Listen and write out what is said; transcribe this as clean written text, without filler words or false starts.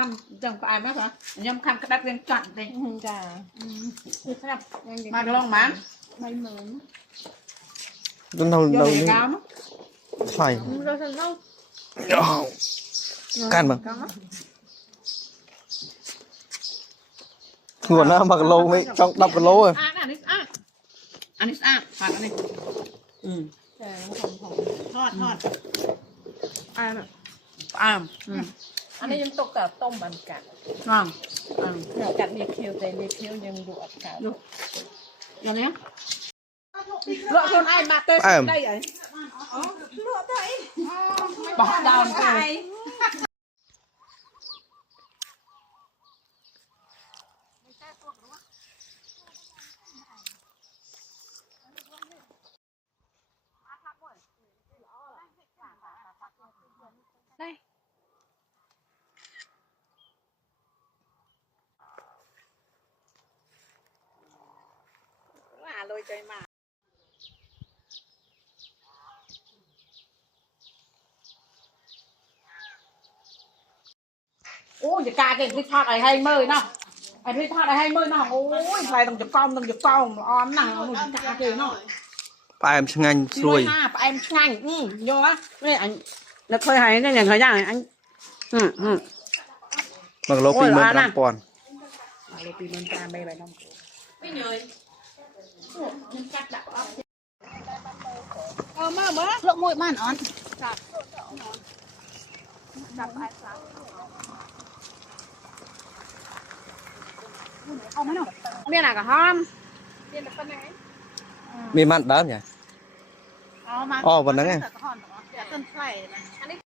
ăn chẳng phải ai mất hả nhâm khăn cái đất lên chọn đâyจ้า คือครับมาลองมัน ไม่เหมือน Nó đâu โย đâu น đi กาวมั้ง phải เราจะเล่า can mà กาวมั้ง ngồi nó mặc lâu mấy trong đập cái lỗ rồi อันนี้อันนี้ผัดอันนี้แต่ของ ทอดอะไรแบบอันนี้ยังตกกับต้มมันกัด ว่าง กัดเรียกเคียวแต่เรียกเคียวยังดูอัดกัด อย่างนี้เลาะคนไอ้มาเต้ยได้ไงเลาะได้บอกดาวน์ไปลอยใจมาโอ้ยจะกาเก่งที่ทอดอะไรให้เมื่อยเนาะไอ้ที่ทอดอะไรให้เมื่อยเนาะโอ้ยใครต้องจะกล้องอ้อมหนังเอาหนูจะกาเก่งเนาะ ba em sang anh รวย xuôi หน้าไปง่ายโยะนี่อันแล้วเคยให้เนี่ยอย่างเคยย่างอันmặc lâu Ôi, pin là mà ăn à? làm pòn เราปีมันตามไปน้องไม่เหนื่อยยังกัดดับมาเมื่อ ลูกมวยมันอ่อน เอาไม่หน่อยเมียหนักกับห้อม miền mặn đó nhỉ อ๋อมา อ๋อวันนั้นไง ต้นไทรนะ